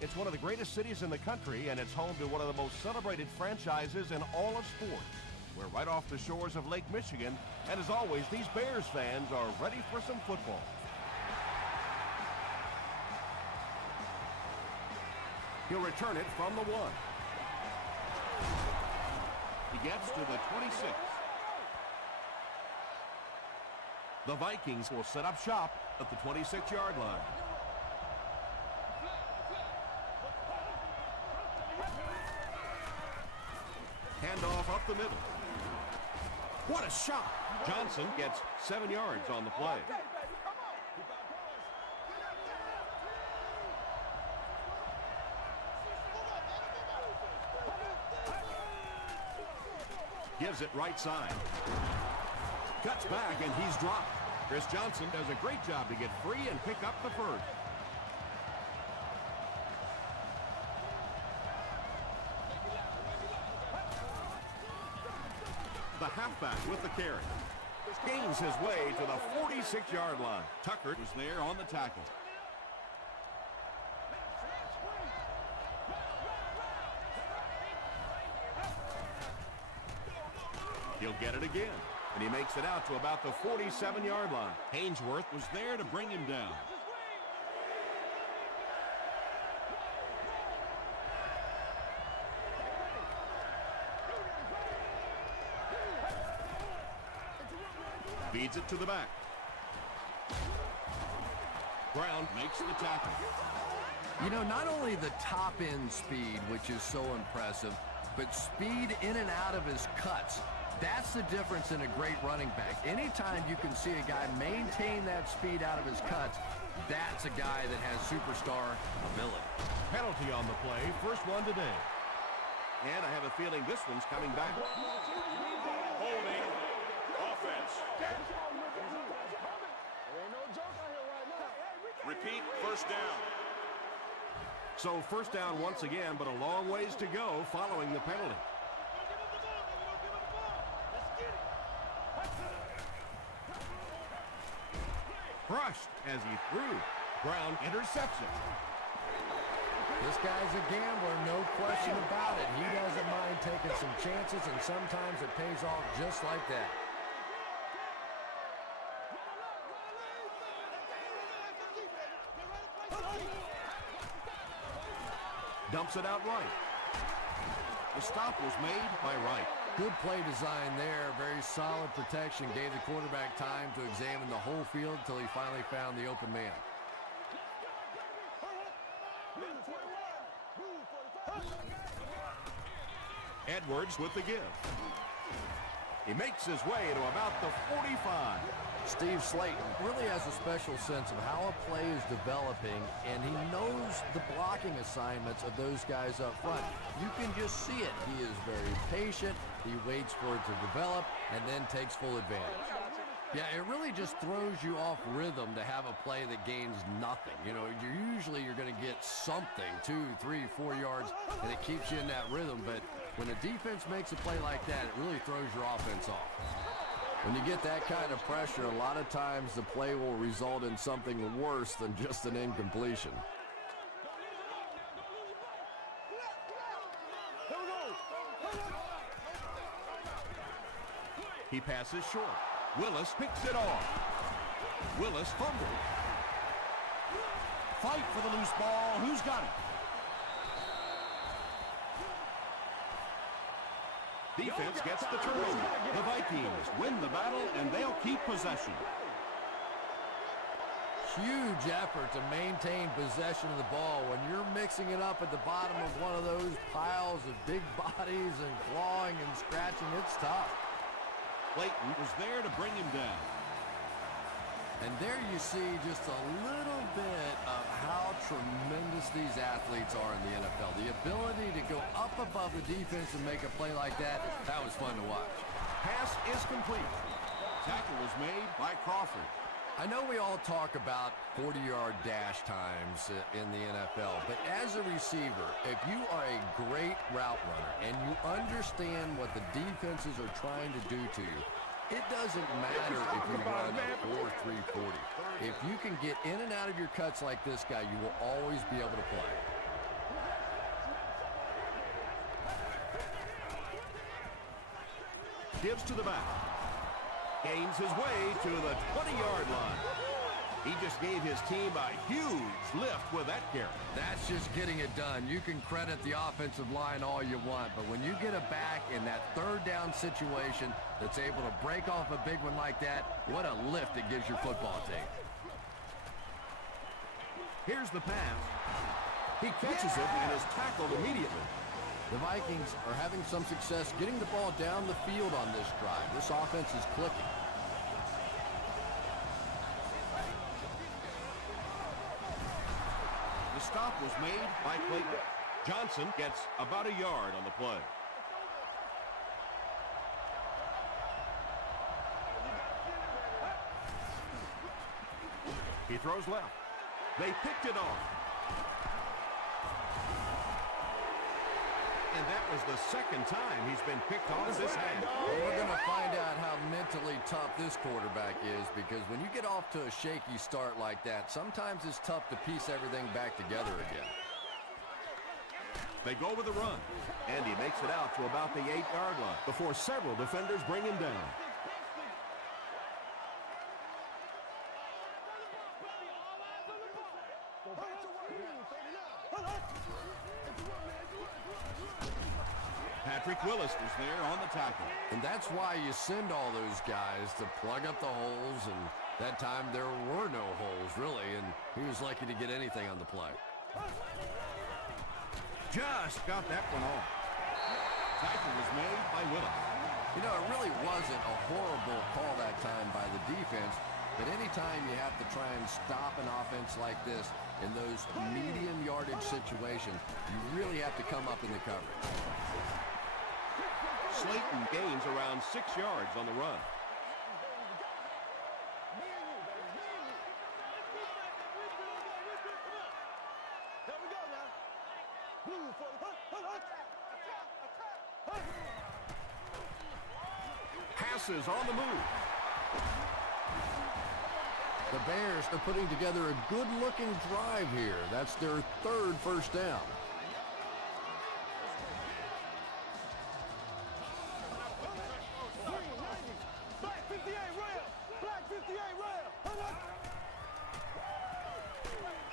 It's one of the greatest cities in the country, and it's home to one of the most celebrated franchises in all of sports. We're right off the shores of Lake Michigan, and as always, these Bears fans are ready for some football. He'll return it from the 1. He gets to the 26. The Vikings will set up shop at the 26-yard line. Handoff up the middle. What a shot! Johnson gets 7 yards on the play. Gives it right side. Cuts back and he's dropped. Chris Johnson does a great job to get free and pick up the first. The halfback with the carry. Gains his way to the 46-yard line. Tucker was there on the tackle. He'll get it again, and he makes it out to about the 47-yard line. Hainsworth was there to bring him down. Feeds it to the back. Brown makes the tackle. You know, not only the top-end speed, which is so impressive, but speed in and out of his cuts. That's the difference in a great running back. Anytime you can see a guy maintain that speed out of his cuts, that's a guy that has superstar ability. Penalty on the play, first one today. And I have a feeling this one's coming back. Holding offense. Repeat, first down. So first down once again, but a long ways to go following the penalty. Crushed as he threw. Brown intercepts it. This guy's a gambler, no question about it. He doesn't mind taking some chances, and sometimes it pays off just like that. Dumps it out right. The stop was made by Wright. Good play design there. Very solid protection. Gave the quarterback time to examine the whole field until he finally found the open man. Edwards with the give. He makes his way to about the 45. Steve Slayton really has a special sense of how a play is developing, and he knows the blocking assignments of those guys up front. You can just see it. He is very patient. He waits for it to develop and then takes full advantage. Yeah, it really just throws you off rhythm to have a play that gains nothing. You know, you're going to get something, 2, 3, 4 yards, and it keeps you in that rhythm. But when a defense makes a play like that, it really throws your offense off. When you get that kind of pressure, a lot of times the play will result in something worse than just an incompletion. He passes short. Willis picks it off. Willis fumbles. Fight for the loose ball. Who's got it? Defense gets the turnover. The Vikings win the battle, and they'll keep possession. Huge effort to maintain possession of the ball. When you're mixing it up at the bottom of one of those piles of big bodies and clawing and scratching, it's tough. Clayton was there to bring him down. And there you see just a little bit of how tremendous these athletes are in the NFL. The ability to go up above the defense and make a play like that was fun to watch. Pass is complete. Tackle was made by Crawford. I know we all talk about 40-yard dash times in the NFL, but as a receiver, if you are a great route runner and you understand what the defenses are trying to do to you, it doesn't matter if you run a 4.340. If you can get in and out of your cuts like this guy, you will always be able to play. gives to the back. Gains his way to the 20-yard line. He just gave his team a huge lift with that carry. That's just getting it done. You can credit the offensive line all you want, but when you get a back in that third down situation that's able to break off a big one like that, what a lift it gives your football team. Here's the pass. He catches it and is tackled immediately. The Vikings are having some success getting the ball down the field on this drive. This offense is clicking. The stop was made by Clayton. Johnson gets about a yard on the play. He throws left. They picked it off. And that was the second time he's been picked off this half. Well, we're going to find out how mentally tough this quarterback is, because when you get off to a shaky start like that, sometimes it's tough to piece everything back together again. They go with the run, and he makes it out to about the 8-yard line before several defenders bring him down. Patrick Willis was there on the tackle. And that's why you send all those guys to plug up the holes, and that time there were no holes, really, and he was lucky to get anything on the play. Just got that one off. Tackle was made by Willis. You know, it really wasn't a horrible call that time by the defense, but anytime you have to try and stop an offense like this in those medium yardage situations, you really have to come up in the coverage. Slayton gains around 6 yards on the run. Passes on the move. The Bears are putting together a good-looking drive here. That's their third first down.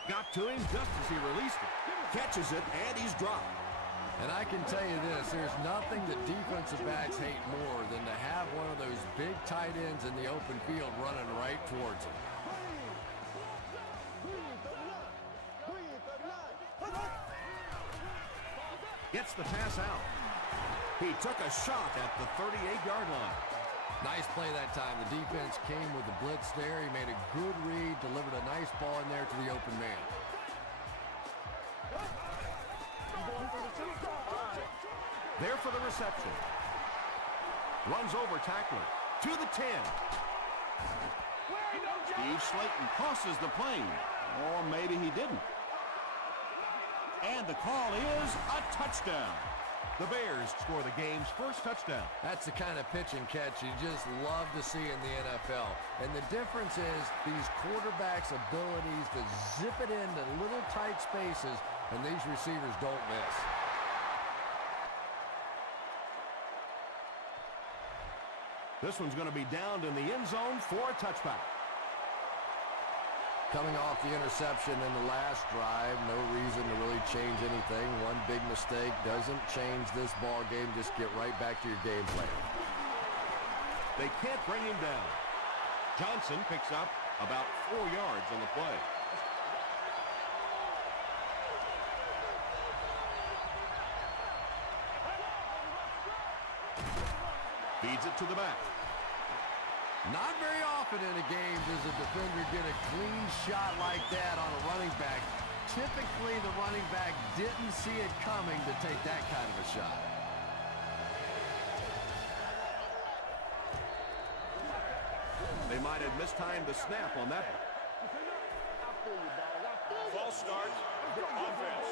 Got to him just as he released it. Catches it, and he's dropped. And I can tell you this, there's nothing that defensive backs hate more than to have one of those big tight ends in the open field running right towards them. Gets the pass out. He took a shot at the 38-yard line. Nice play that time. The defense came with the blitz there. He made a good read, delivered a nice ball in there to the open man. There for the reception. Runs over tackler. To the 10. Steve Slayton crosses the plane. Or maybe he didn't. And the call is a touchdown. The Bears score the game's first touchdown. That's the kind of pitch and catch you just love to see in the NFL. And the difference is these quarterbacks' abilities to zip it into little tight spaces, and these receivers don't miss. This one's going to be downed in the end zone for a touchback. Coming off the interception in the last drive, no reason to really change anything. One big mistake doesn't change this ball game. Just get right back to your game plan. They can't bring him down. Johnson picks up about 4 yards on the play. Feeds it to the back. Not very often in a game does a defender get a clean shot like that on a running back. Typically, the running back didn't see it coming to take that kind of a shot. They might have mistimed the snap on that one. False start. Offense.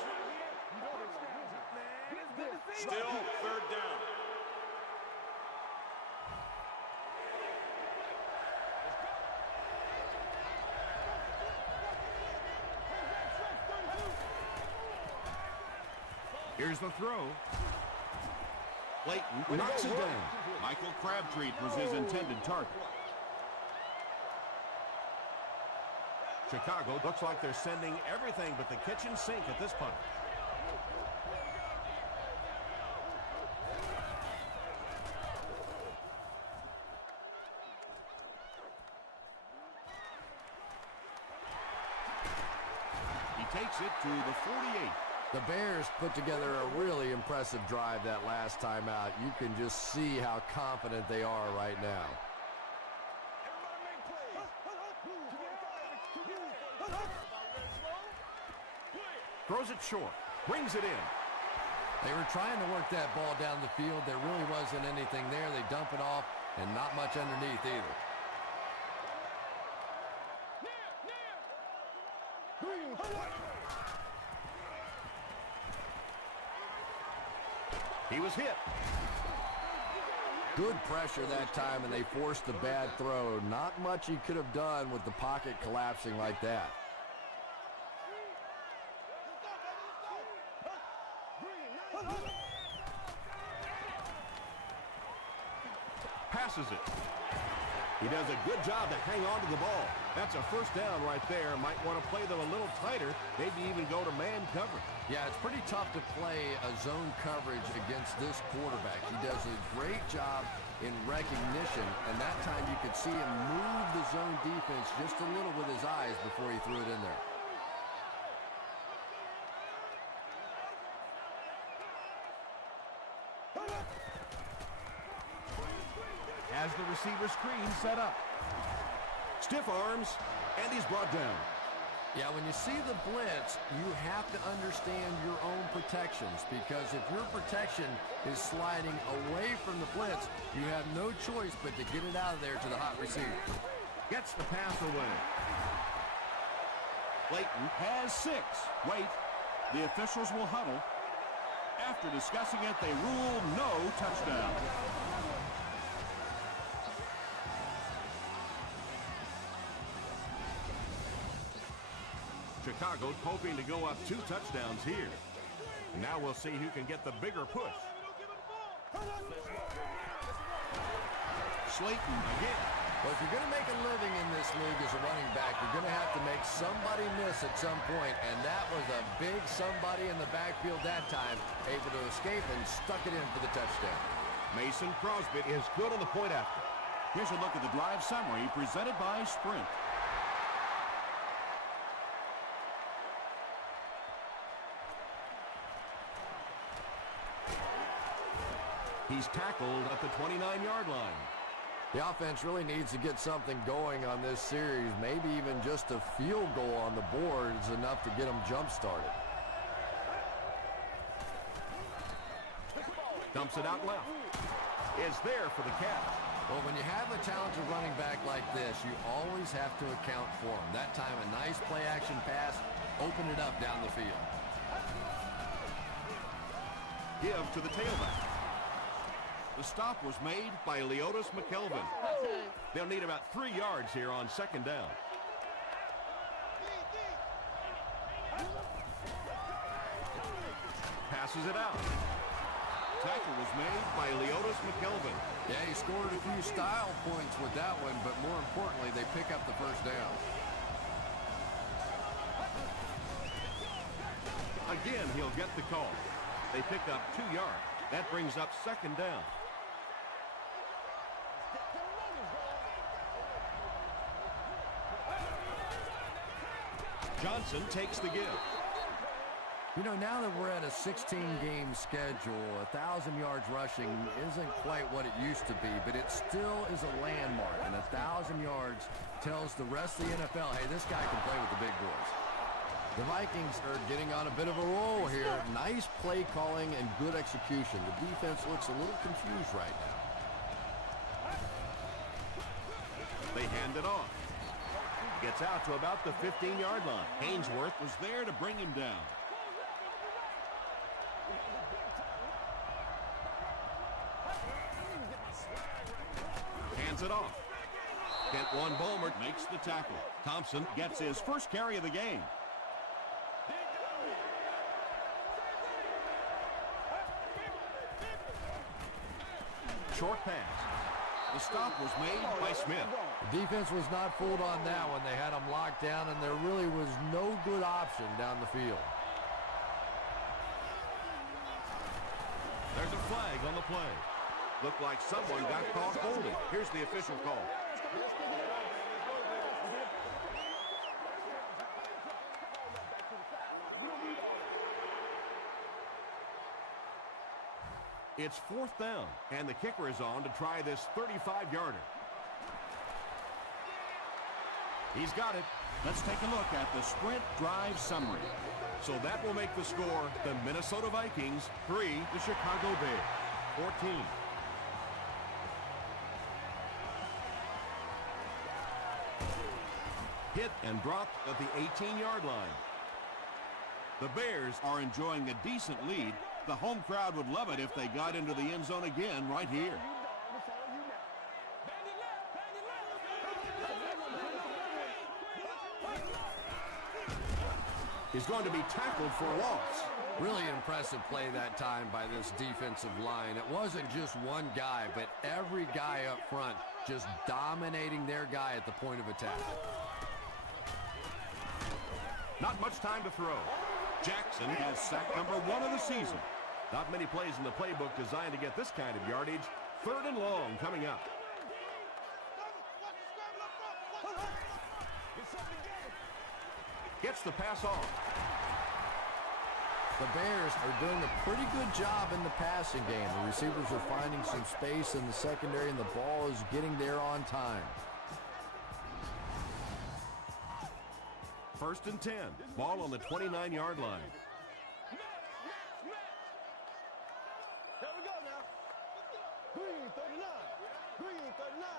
Still third down. Here's the throw. Layton knocks it down. Michael Crabtree was his intended target. Chicago looks like they're sending everything but the kitchen sink at this punt. He takes it to the 48. The Bears put together a really impressive drive that last time out. You can just see how confident they are right now. Throws it short. Brings it in. They were trying to work that ball down the field. There really wasn't anything there. They dump it off, and not much underneath either. He was hit. Good pressure that time, and they forced the bad throw. Not much he could have done with the pocket collapsing like that. Passes it. He does a good job to hang on to the ball. That's a first down right there. Might want to play them a little tighter, maybe even go to man coverage. Yeah, it's pretty tough to play a zone coverage against this quarterback. He does a great job in recognition, and that time you could see him move the zone defense just a little with his eyes before he threw it in there. As the receiver screen set up. Stiff arms, and he's brought down. Yeah, when you see the blitz, you have to understand your own protections, because if your protection is sliding away from the blitz, you have no choice but to get it out of there to the hot receiver. Gets the pass away. Layton has 6. Wait, the officials will huddle. After discussing it, they rule no touchdown. Chicago hoping to go up 2 touchdowns here. Now we'll see who can get the bigger push. Slayton again. Well, if you're going to make a living in this league as a running back, you're going to have to make somebody miss at some point, and that was a big somebody in the backfield that time, able to escape and stuck it in for the touchdown. Mason Crosby is good on the point after. Here's a look at the drive summary presented by Sprint. He's tackled at the 29-yard line. The offense really needs to get something going on this series. Maybe even just a field goal on the board is enough to get them jump-started. Dumps it out left. Is there for the catch. Well, when you have a talented running back like this, you always have to account for him. That time, a nice play-action pass, open it up down the field. Give to the tailback. The stop was made by Leotis McKelvin. They'll need about 3 yards here on second down. Passes it out. Tackle was made by Leotis McKelvin. Yeah, he scored a few style points with that one, but more importantly, they pick up the first down. Again, he'll get the call. They pick up 2 yards. That brings up second down. Johnson takes the give. You know, now that we're at a 16-game schedule, 1,000 yards rushing isn't quite what it used to be, but it still is a landmark, and 1,000 yards tells the rest of the NFL, hey, this guy can play with the big boys. The Vikings are getting on a bit of a roll here. Nice play calling and good execution. The defense looks a little confused right now. They hand it off. Gets out to about the 15-yard line. Ainsworth was there to bring him down. Hands it off. Kent One-Bulmer Makes the tackle. Thompson gets his first carry of the game. Short pass. The stop was made by Smith. The defense was not fooled on that one. They had him locked down, and there really was no good option down the field. There's a flag on the play. Looked like someone got caught holding. Here's the official call. It's 4th down, and the kicker is on to try this 35-yarder. He's got it. Let's take a look at the sprint drive summary. So that will make the score the Minnesota Vikings 3, the Chicago Bears 14. Hit and dropped at the 18-yard line. The Bears are enjoying a decent lead. The home crowd would love it if they got into the end zone again right here. He's going to be tackled for a loss. Really impressive play that time by this defensive line. It wasn't just one guy, but every guy up front just dominating their guy at the point of attack. Not much time to throw. Jackson has sack number 1 of the season. Not many plays in the playbook designed to get this kind of yardage. 3rd and long coming up. Gets the pass off. The Bears are doing a pretty good job in the passing game. The receivers are finding some space in the secondary, and the ball is getting there on time. 1st and 10. Ball on the 29-yard line. There we go now. Green 39. Green 39.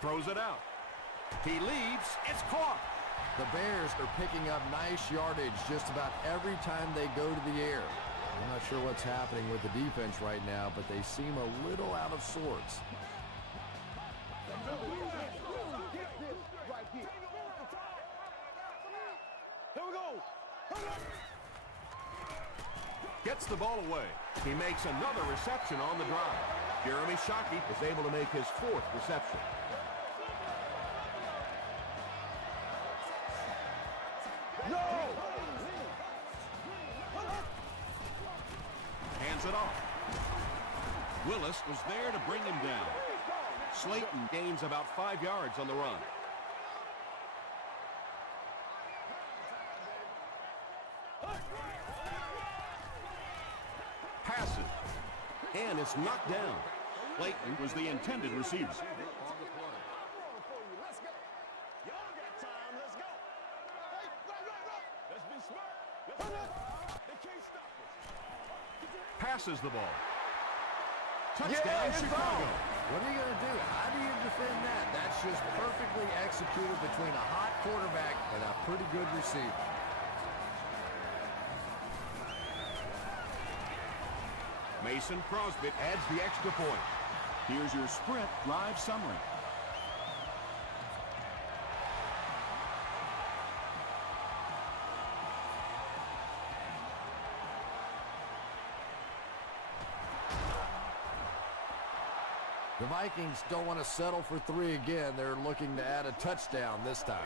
Throws it out. He leaps. It's caught. The Bears are picking up nice yardage just about every time they go to the air. I'm not sure what's happening with the defense right now, but they seem a little out of sorts. Here we go. Gets the ball away. He makes another reception on the drive. Jeremy Shockey is able to make his 4th reception. No! Hands it off. Willis was there to bring him down. Slayton gains about 5 yards on the run. Passes. And it's knocked down. Slayton was the intended receiver. Let's go. Y'all got time. Let's go. Hey, right. Let's be smart. They can't stop us. Passes the ball. Touchdown, Chicago. What are you going to do? How do you defend that? That's just perfectly executed between a hot quarterback and a pretty good receiver. Mason Crosby adds the extra point. Here's your sprint drive summary. The Vikings don't want to settle for 3 again. They're looking to add a touchdown this time.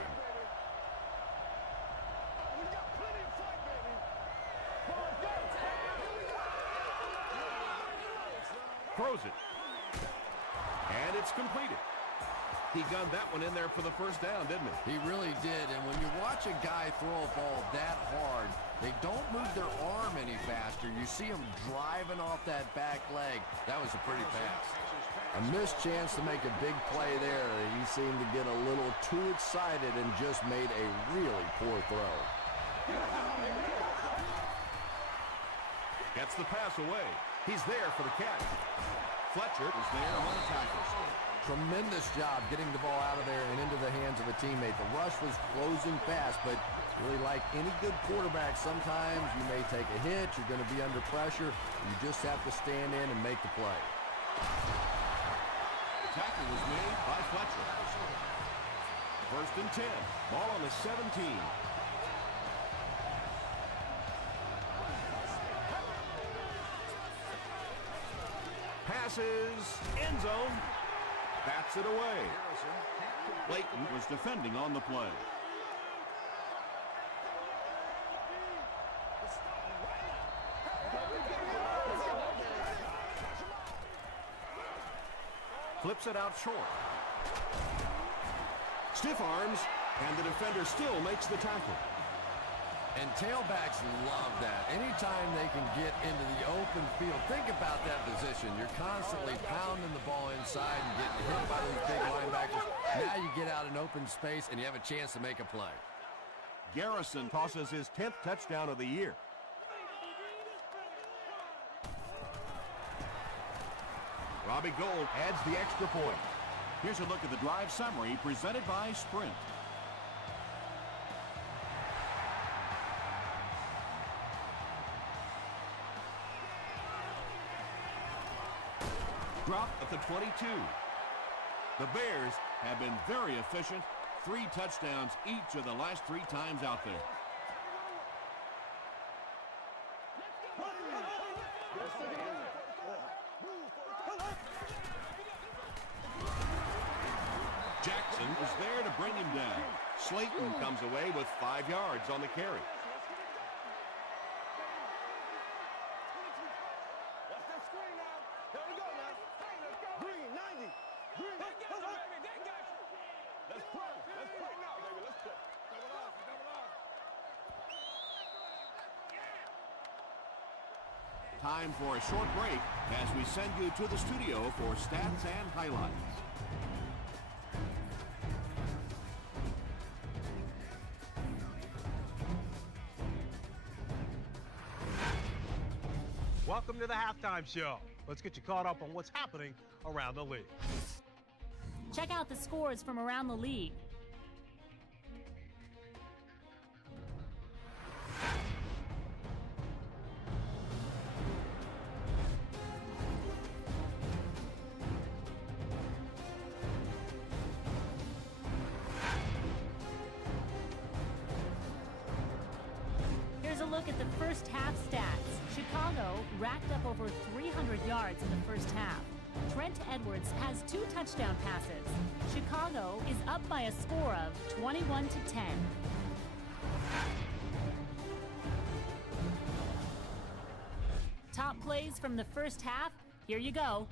We got plenty of fight, baby. Throws it. And it's completed. He gunned that one in there for the first down, didn't he? He really did, and when you watch a guy throw a ball that hard, they don't move their arm any faster. You see him driving off that back leg. That was a pretty pass. A missed chance to make a big play there. He seemed to get a little too excited and just made a really poor throw. Gets the pass away. He's there for the catch. Fletcher is there on the tackle. Tremendous job getting the ball out of there and into the hands of a teammate. The rush was closing fast, but really like any good quarterback, sometimes you may take a hit, you're going to be under pressure. You just have to stand in and make the play. The tackle was made by Fletcher. 1st and 10. Ball on the 17. passes, end zone, bats it away. Layton was defending on the play. Flips it out short. Stiff arms, and the defender still makes the tackle. And tailbacks love that. Anytime they can get into the open field, think about that position. You're constantly pounding the ball inside and getting hit by those big linebackers. Now you get out in open space and you have a chance to make a play. Garrison tosses his 10th touchdown of the year. Robbie Gould adds the extra point. Here's a look at the drive summary presented by Sprint. Drop at the 22. The Bears have been very efficient. 3 touchdowns each of the last 3 times out there. Jackson is there to bring him down. Slayton comes away with 5 yards on the carry. Watch that screen now. There we go now. Green, 90. Green, baby. They got you. Let's play. Let's play now, baby. Let's play. Double off. Double off. Time for a short break as we send you to the studio for stats and highlights. Welcome to the halftime show. Let's get you caught up on what's happening around the league. Check out the scores from around the league. Here's a look at the first half stats. Chicago racked up over 300 yards in the first half. Trent Edwards has 2 touchdown passes. Chicago is up by a score of 21-10. Top plays from the first half. Here you go.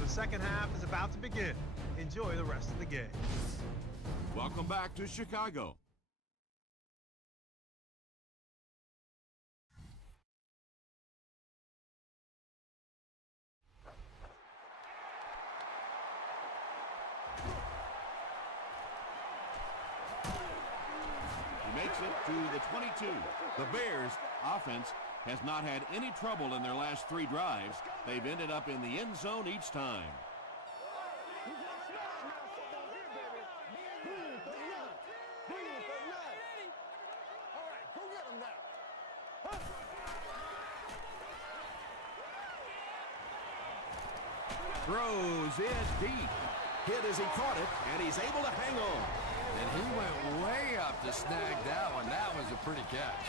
The second half is about to begin. Enjoy the rest of the game. Welcome back to Chicago. He makes it to the 22. The Bears offense has not had any trouble in their last 3 drives. They've ended up in the end zone each time. Throws it deep. Hit as he caught it, and he's able to hang on. And he went way up to snag that one. That was a pretty catch.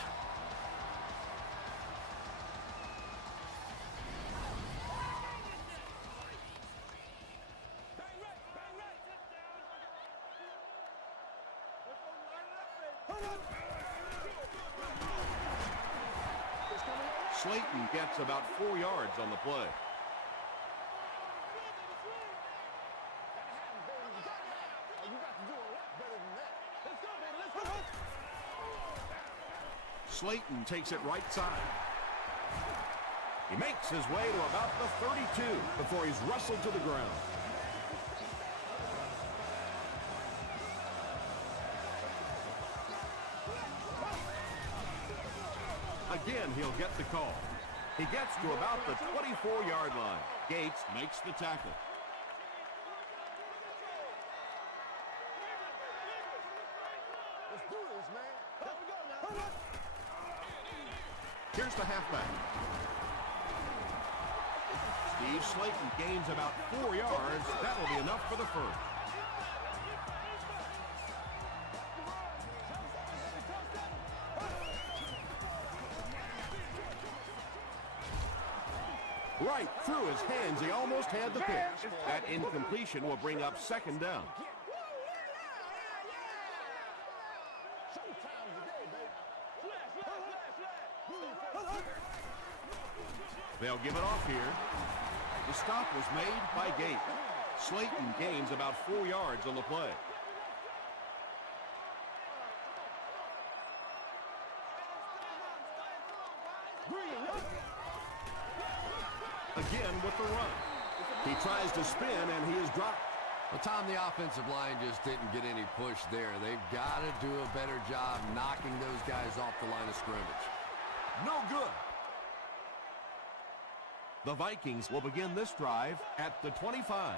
Slayton gets about 4 yards on the play. Slayton takes it right side. He makes his way to about the 32 before he's wrestled to the ground. Again, he'll get the call. He gets to about the 24-yard line. Gates makes the tackle. Let's do this, man. Here we go now. Here's the halfback. Steve Slayton gains about 4 yards. That'll be enough for the first. Right through his hands. He almost had the pitch. That incompletion will bring up second down. They'll give it off here. The stop was made by Gate. Slayton gains about 4 yards on the play. Again with the run. He tries to spin, and he is dropped. Well, Tom, the offensive line just didn't get any push there. They've got to do a better job knocking those guys off the line of scrimmage. No good. The Vikings will begin this drive at the 25.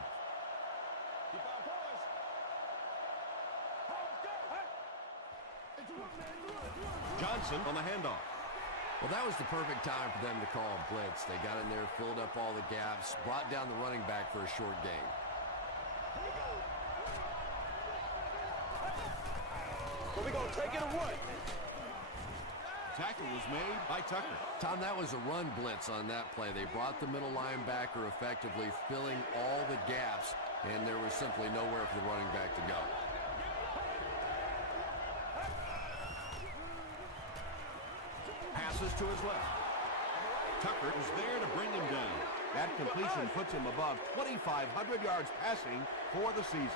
Johnson on the handoff. Well, that was the perfect time for them to call a blitz. They got in there, filled up all the gaps, brought down the running back for a short gain. Well, we gonna take it or what? Tackle was made by Tucker. Tom, that was a run blitz on that play. They brought the middle linebacker effectively, filling all the gaps, and there was simply nowhere for the running back to go. Passes to his left. Tucker is there to bring him down. That completion puts him above 2,500 yards passing for the season.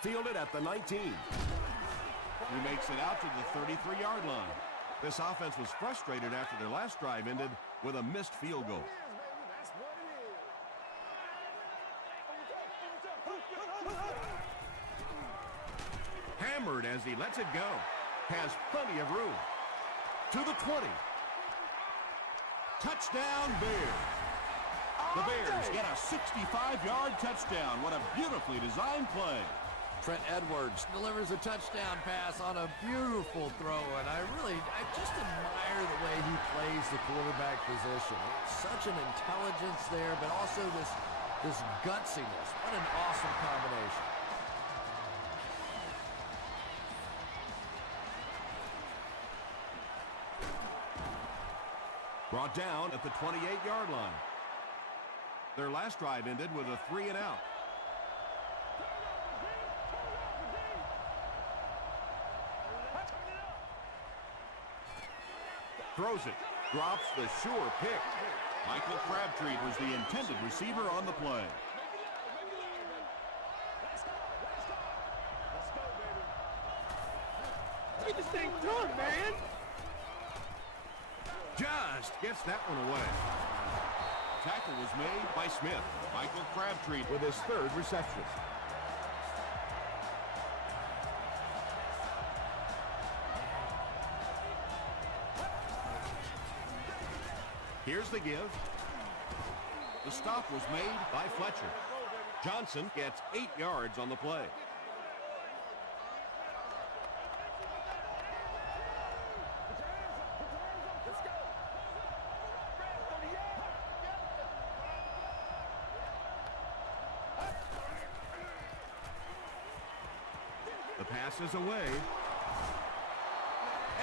Fielded at the 19. He makes it out to the 33-yard line. This offense was frustrated after their last drive ended with a missed field goal. Hammered as he lets it go. Has plenty of room. To the 20. Touchdown, Bears. The Bears get a 65-yard touchdown. What a beautifully designed play. Trent Edwards delivers a touchdown pass on a beautiful throw, and I just admire the way he plays the quarterback position. Such an intelligence there, but also this gutsiness. What an awesome combination. Brought down at the 28-yard line. Their last drive ended with a 3-and-out. Throws it. Drops the sure pick. Michael Crabtree was the intended receiver on the play. Get this thing done, man! Just gets that one away. Tackle was made by Smith. Michael Crabtree with his third reception. Here's the give. The stop was made by Fletcher. Johnson gets 8 yards on the play. The pass is away.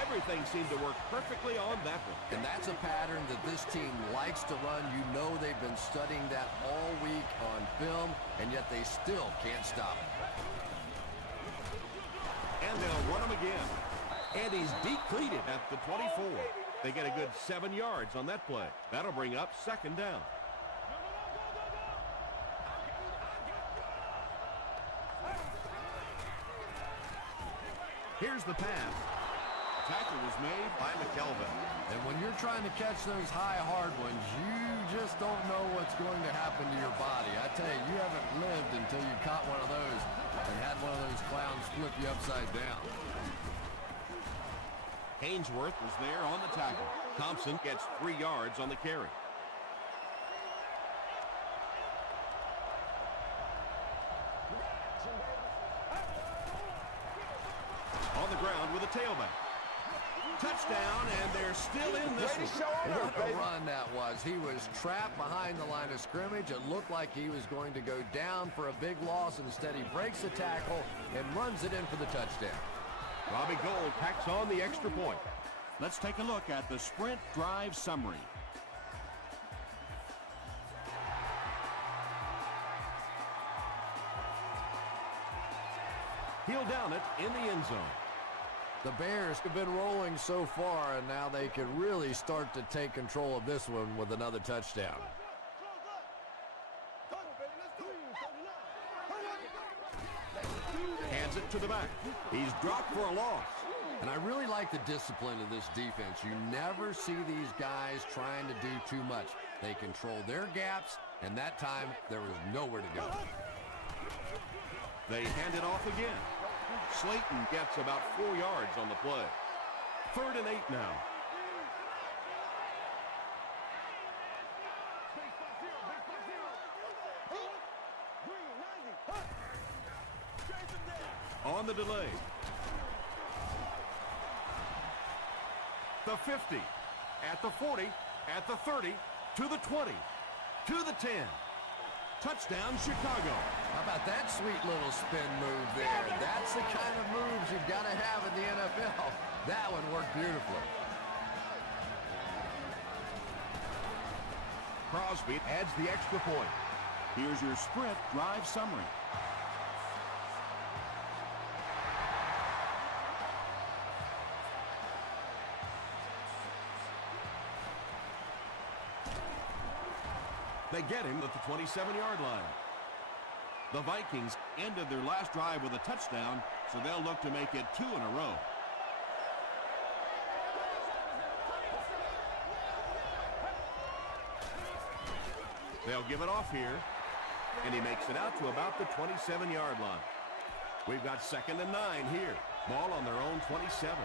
Everything seemed to work perfectly on that one. And that's a pattern that this team likes to run. You know they've been studying that all week on film, and yet they still can't stop it. And they'll run him again. And he's depleted at the 24. They get a good 7 yards on that play. That'll bring up second down. Here's the pass. tackle was made by McKelvin. And when you're trying to catch those high, hard ones, you just don't know what's going to happen to your body. I tell you, you haven't lived until you caught one of those and had one of those clowns flip you upside down. Hainsworth was there on the tackle. Thompson gets 3 yards on the carry. On the ground with a tailback. Touchdown, and they're still in this one. What a run that was. He was trapped behind the line of scrimmage. It looked like he was going to go down for a big loss. Instead, he breaks the tackle and runs it in for the touchdown. Robbie Gould tacks on the extra point. Let's take a look at the sprint drive summary. He'll down it in the end zone. The Bears have been rolling so far, and now they can really start to take control of this one with another touchdown. Hands it to the back. He's dropped for a loss. And I really like the discipline of this defense. You never see these guys trying to do too much. They control their gaps, and that time there was nowhere to go. They hand it off again. Slayton gets about 4 yards on the play. 3rd and 8 now. On the delay. The 50, at the 40, at the 30, to the 20, to the 10. Touchdown, Chicago. How about that sweet little spin move there? That's the kind of moves you've got to have in the NFL. That one worked beautifully. Crosby adds the extra point. Here's your sprint drive summary. They get him at the 27-yard line. The Vikings ended their last drive with a touchdown, so they'll look to make it 2 in a row. They'll give it off here, and he makes it out to about the 27-yard line. We've got 2nd and 9 here. Ball on their own 27.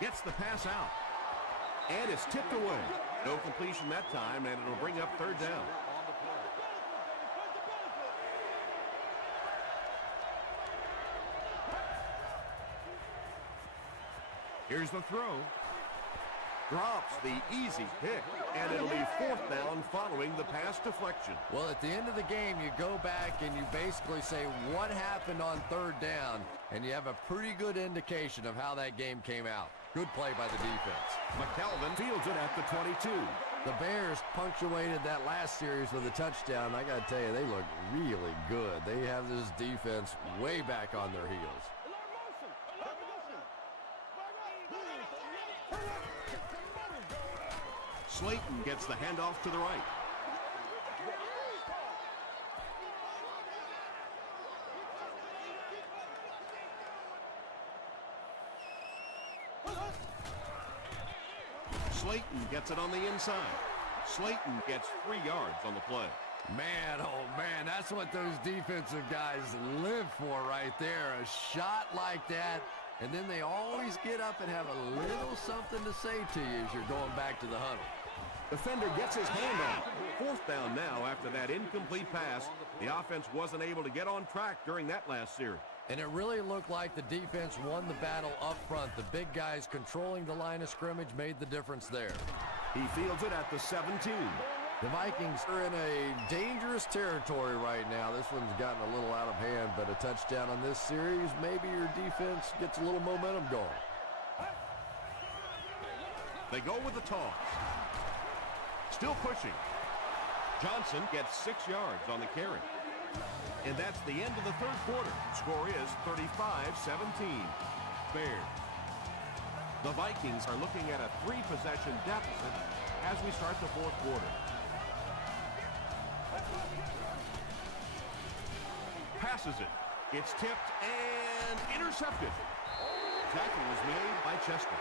Gets the pass out. And it's tipped away. No completion that time, and it'll bring up 3rd down. Here's the throw. Drops the easy pick, and it'll be 4th down following the pass deflection. Well, at the end of the game, you go back and you basically say what happened on 3rd down, and you have a pretty good indication of how that game came out. Good play by the defense. McKelvin fields it at the 22. The Bears punctuated that last series with a touchdown. I got to tell you, they look really good. They have this defense way back on their heels. Slayton gets the handoff to the right. Slayton gets it on the inside. Slayton gets 3 yards on the play. Man, oh man, that's what those defensive guys live for right there. A shot like that, and then they always get up and have a little something to say to you as you're going back to the huddle. Defender gets his hand on it. 4th down now after that incomplete pass. The offense wasn't able to get on track during that last series. And it really looked like the defense won the battle up front. The big guys controlling the line of scrimmage made the difference there. He fields it at the 17. The Vikings are in a dangerous territory right now. This one's gotten a little out of hand, but a touchdown on this series, maybe your defense gets a little momentum going. They go with the toss. Still pushing. Johnson gets 6 yards on the carry. And that's the end of the 3rd quarter. Score is 35-17. Bears. The Vikings are looking at a 3-possession deficit as we start the 4th quarter. passes it. It's tipped and intercepted. Tackle was made by Chester.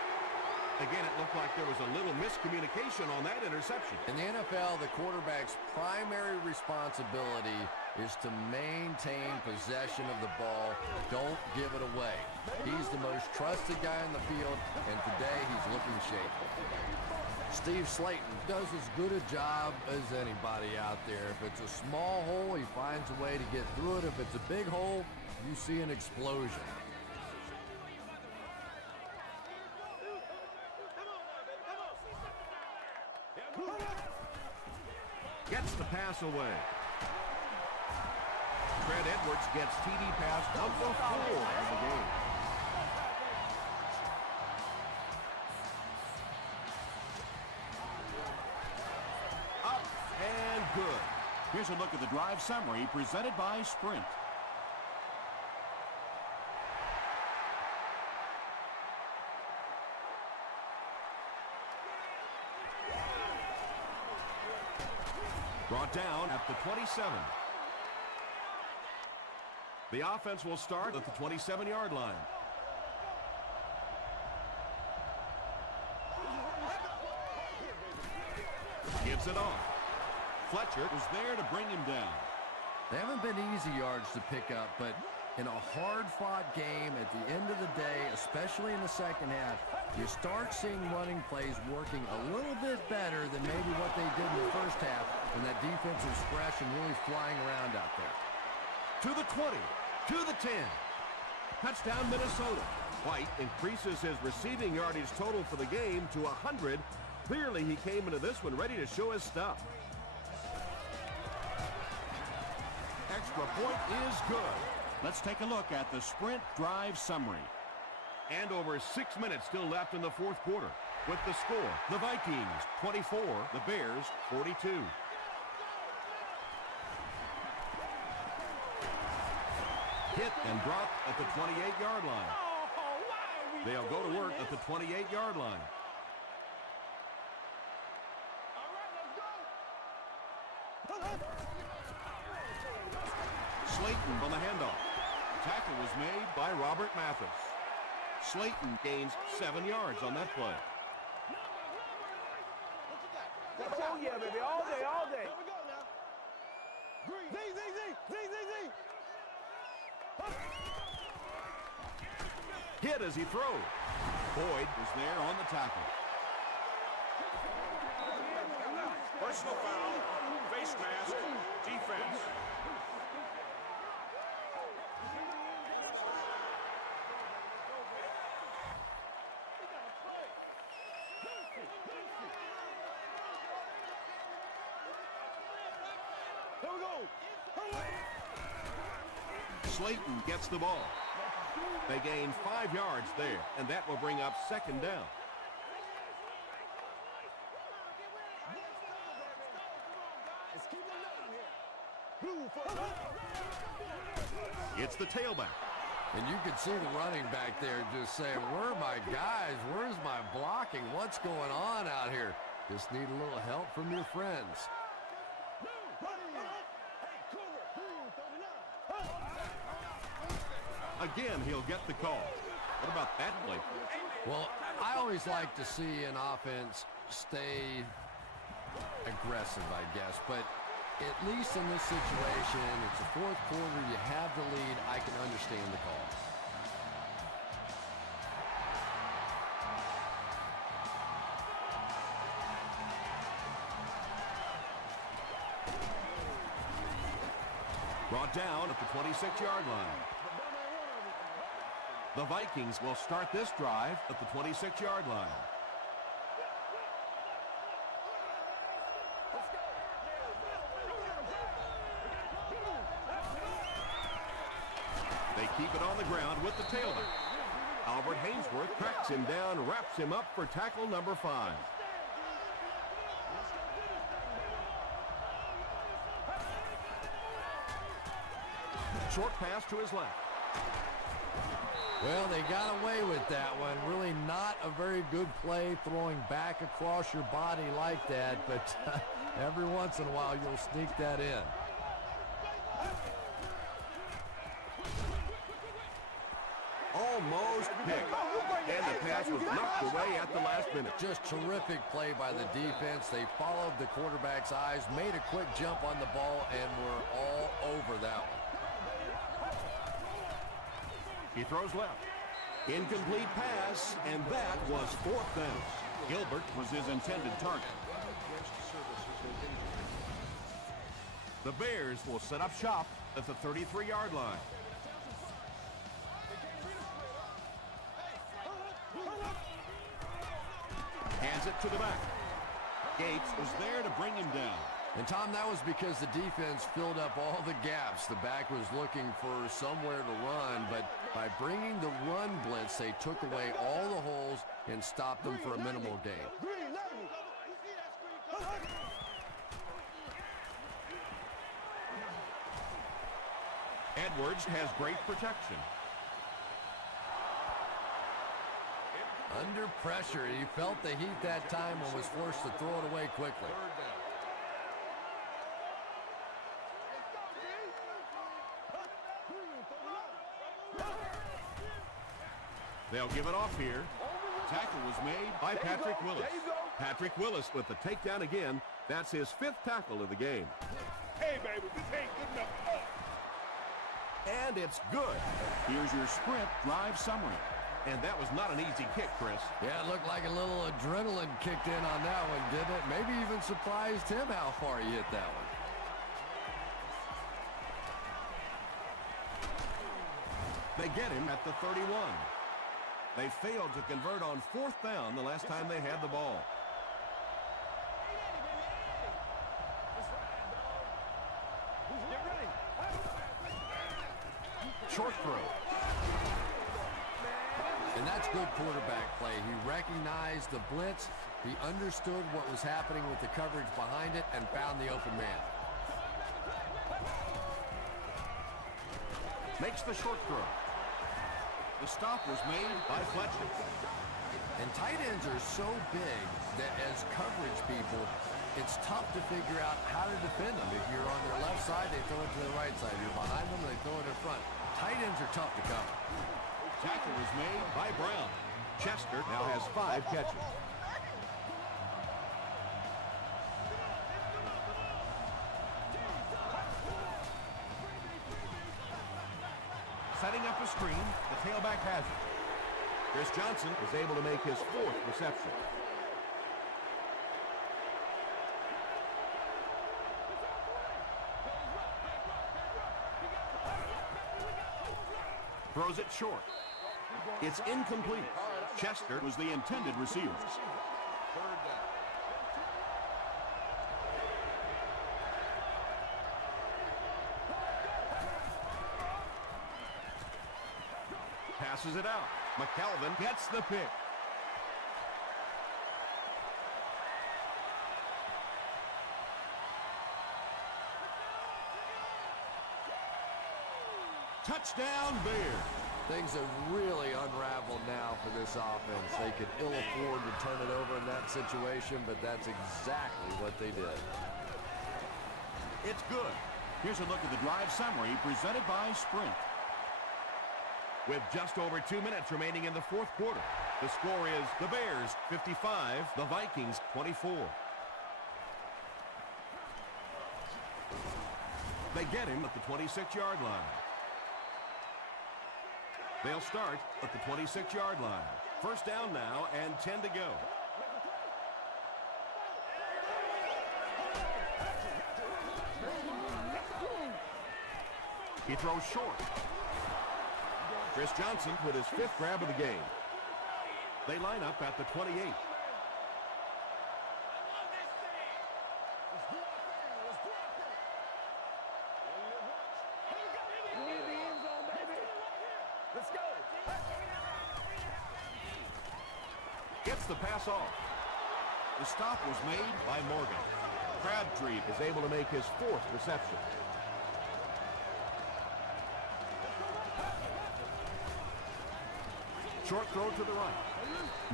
Again, it looked like there was a little miscommunication on that interception. In the NFL, the quarterback's primary responsibility is to maintain possession of the ball. Don't give it away. He's the most trusted guy in the field, and today he's looking shaky. Steve Slayton does as good a job as anybody out there. If it's a small hole, he finds a way to get through it. If it's a big hole, you see an explosion. Gets the pass away. Fred Edwards gets TD pass number 4 of the game. Up and good. Here's a look at the drive summary presented by Sprint. Brought down at the 27. The offense will start at the 27-yard line. Gives it off. Fletcher was there to bring him down. They haven't been easy yards to pick up, but in a hard-fought game at the end of the day, especially in the second half, you start seeing running plays working a little bit better than maybe what they did in the first half when that defense was fresh and really flying around out there. To the 20, to the 10. Touchdown, Minnesota. White increases his receiving yardage total for the game to 100. Clearly, he came into this one ready to show his stuff. Extra point is good. Let's take a look at the Sprint drive summary. And over 6 minutes still left in the fourth quarter. With the score, the Vikings 24, the Bears 42. Hit and drop at the 28-yard line. They'll go to work at the 28-yard line. Slayton on the handoff. Tackle was made by Robert Mathis. Slayton gains 7 yards on that play. Oh, yeah, baby. All day, all day. Here we go now. Green. Z. Hit as he throws. Boyd was there on the tackle. Personal foul, face mask, defense. Here we go. Slayton gets the ball. They gain 5 yards there, and that will bring up second down. It's the tailback. And you can see the running back there just saying, where are my guys? Where's my blocking? What's going on out here? Just need a little help from your friends. Again, he'll get the call. What about that play? Well, I always like to see an offense stay aggressive, I guess. But at least in this situation, it's the fourth quarter, you have the lead. I can understand the call. Brought down at the 26-yard line. The Vikings will start this drive at the 26-yard line. They keep it on the ground with the tailback. Albert Hainsworth tracks him down, wraps him up for tackle number 5. Short pass to his left. Well, they got away with that one. Really not a very good play throwing back across your body like that, but every once in a while you'll sneak that in. pick. And the pass was knocked away at the last minute. Just terrific play by the defense. They followed the quarterback's eyes, made a quick jump on the ball, and were all over that one. He throws left. Incomplete pass, and that was fourth down. Gilbert was his intended target. The Bears will set up shop at the 33-yard line. Hands it to the back. Gates was there to bring him down. And, Tom, that was because the defense filled up all the gaps. The back was looking for somewhere to run, but by bringing the run blitz, they took away all the holes and stopped them for a minimal gain. Edwards has great protection. Under pressure, he felt the heat that time and was forced to throw it away quickly. They'll give it off here. Tackle was made By Patrick Willis. There you go. Patrick Willis with the takedown again. That's his 5th tackle of the game. Hey, baby, this ain't good enough. And it's good. Here's your sprint drive summary. And that was not an easy kick, Chris. Yeah, it looked like a little adrenaline kicked in on that one, didn't it? Maybe even surprised him how far he hit that one. They get him at the 31. They failed to convert on 4th down the last time they had the ball. Short throw. And that's good quarterback play. He recognized the blitz, he understood what was happening with the coverage behind it, and found the open man. Makes the short throw. The stop was made By Fletcher. And tight ends are so big that as coverage people, it's tough to figure out how to defend them. If you're on their left side, they throw it to the right side. If you're behind them, they throw it in front. Tight ends are tough to cover. Tackle was made By Brown. Chester now has 5 catches. Setting up a screen, the tailback has it. Chris Johnson is able to make his 4th reception. Throws it short. It's incomplete. Chester was the intended receiver. passes it out. McKelvin gets the pick. Touchdown, Bears. Things have really unraveled now for this offense. They could ill afford to turn it over in that situation, but that's exactly what they did. It's good. Here's a look at the drive summary presented by Sprint. With just over 2 minutes remaining in the fourth quarter, the score is the Bears 55, the Vikings 24. They get him at the 26-yard line. They'll start at the 26-yard line. First down now and 10 to go. He throws short. Chris Johnson with his 5th grab of the game. They line up at the 28. Gets the pass off. The stop was made By Morgan. Crabtree is able to make his 4th reception. Short throw to the right.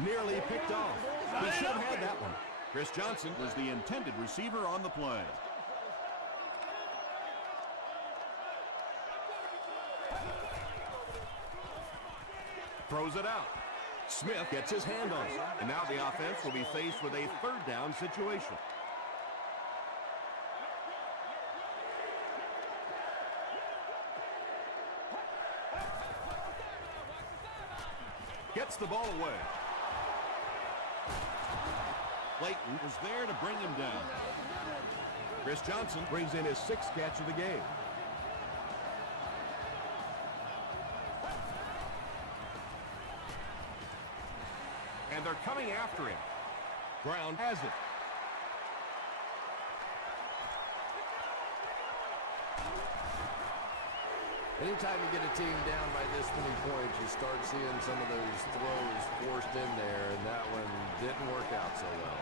Nearly picked off. He should have had that one. Chris Johnson was the intended receiver on the play. Throws it out. Smith gets his hand on it. And now the offense will be faced with a third down situation. Gets the ball away. Clayton was there to bring him down. Chris Johnson brings in his 6th catch of the game. And they're coming after him. Brown has it. Anytime you get a team down by this many points, you start seeing some of those throws forced in there, and that one didn't work out so well.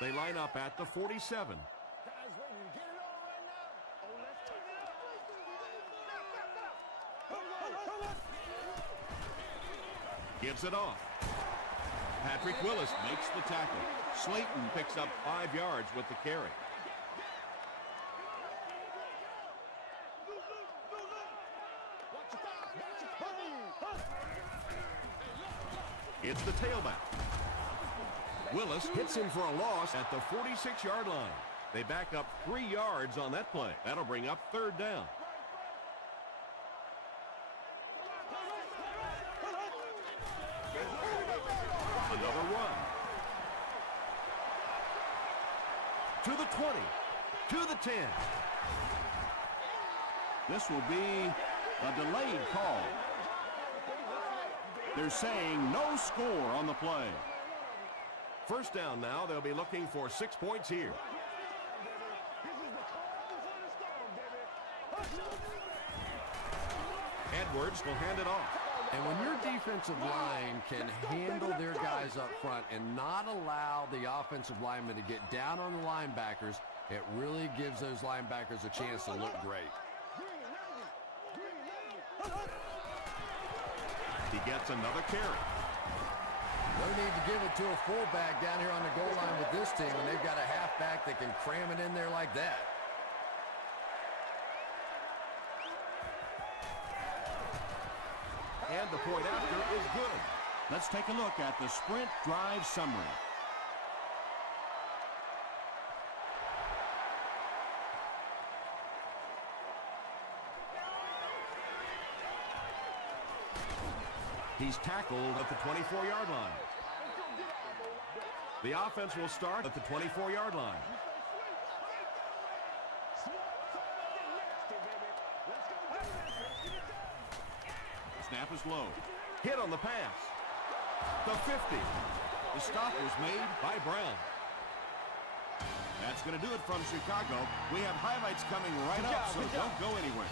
They line up at the 47. Guys ready to get it on right now? Oh, let's turn it up. Come on. Gives it off. Patrick Willis makes the tackle. Slayton picks up 5 yards with the carry. It's the tailback. Willis hits him for a loss at the 46-yard line. They back up 3 yards on that play. That'll bring up 3rd down. Another run. To the 20. To the 10. This will be a delayed call. They're saying no score on the play. First down now. They'll be looking for 6 points here. Edwards will hand it off. And when your defensive line can handle their guys up front and not allow the offensive linemen to get down on the linebackers, it really gives those linebackers a chance to look great. He gets another carry. No need to give it to a fullback down here on the goal line with this team when they've got a halfback that can cram it in there like that. And the point after is good. Let's take a look at the sprint drive summary. He's tackled at the 24-yard line. The offense will start at the 24-yard line. Snap is low. Hit on the pass. The 50. The stop was made by Brown. That's going to do it from Chicago. We have highlights coming right up, so don't go anywhere.